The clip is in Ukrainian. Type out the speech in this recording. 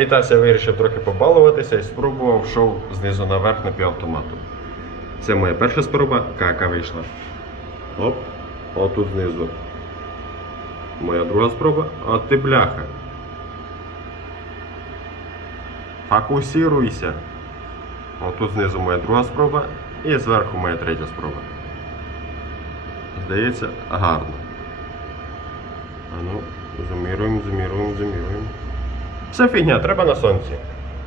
І Тася вирішив трохи побалуватися і спробував шоу знизу наверх на півавтомату. Це моя перша спроба, кака вийшла. Оп, отут знизу. Моя друга спроба, от ти бляха. Фокусируйся. Отут знизу моя друга спроба і зверху моя третя спроба. Здається, гарно. А ну, зуміруємо. Все фігня, треба на сонці.